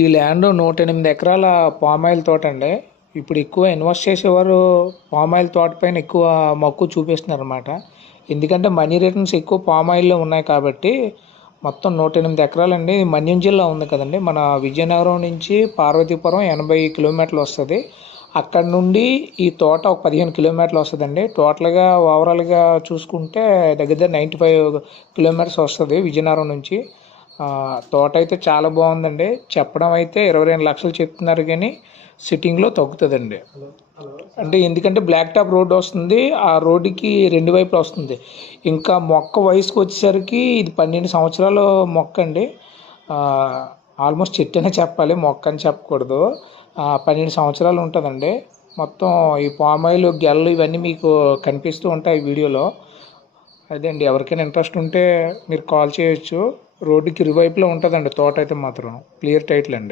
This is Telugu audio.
ఈ ల్యాండ్ 108 ఎకరాల పామాయిల్ తోట అండి. ఇప్పుడు ఎక్కువ ఇన్వెస్ట్ చేసేవారు పామాయిల్ తోట పైన ఎక్కువ మక్కువ చూపిస్తున్నారు అనమాట. ఎందుకంటే మనీ రిటర్న్స్ ఎక్కువ పామాయిల్లో ఉన్నాయి కాబట్టి. మొత్తం 108 ఎకరాలండి. మన్యం జిల్లా ఉంది కదండి, మన విజయనగరం నుంచి పార్వతీపురం 80 కిలోమీటర్లు వస్తుంది. అక్కడ నుండి ఈ తోట ఒక 15 కిలోమీటర్లు వస్తుందండి. టోటల్గా ఓవరాల్గా చూసుకుంటే దగ్గర 95 కిలోమీటర్స్ వస్తుంది విజయనగరం నుంచి. తోట అయితే చాలా బాగుందండి. చెప్పడం అయితే 22 లక్షలు చెప్తున్నారు కానీ సిట్టింగ్లో తగ్గుతుందండి. అంటే ఎందుకంటే బ్లాక్ టాప్ రోడ్డు వస్తుంది, ఆ రోడ్డుకి రెండు వైపులు వస్తుంది. ఇంకా మొక్క వయసుకు వచ్చేసరికి ఇది 12 సంవత్సరాల మొక్క అండి. ఆల్మోస్ట్ చెట్టు అనే చెప్పాలి, మొక్క అని చెప్పకూడదు. 12 సంవత్సరాలు ఉంటుందండి. మొత్తం ఈ పామాయిల్ గెలలు ఇవన్నీ మీకు కనిపిస్తూ ఉంటాయి వీడియోలో. అదే అండి, ఎవరికైనా ఇంట్రెస్ట్ ఉంటే మీరు కాల్ చేయొచ్చు. రోడ్డుకి ఇరువైపులో ఉంటుందండి తోట అయితే మాత్రం. క్లియర్ టైటిల్ అండి.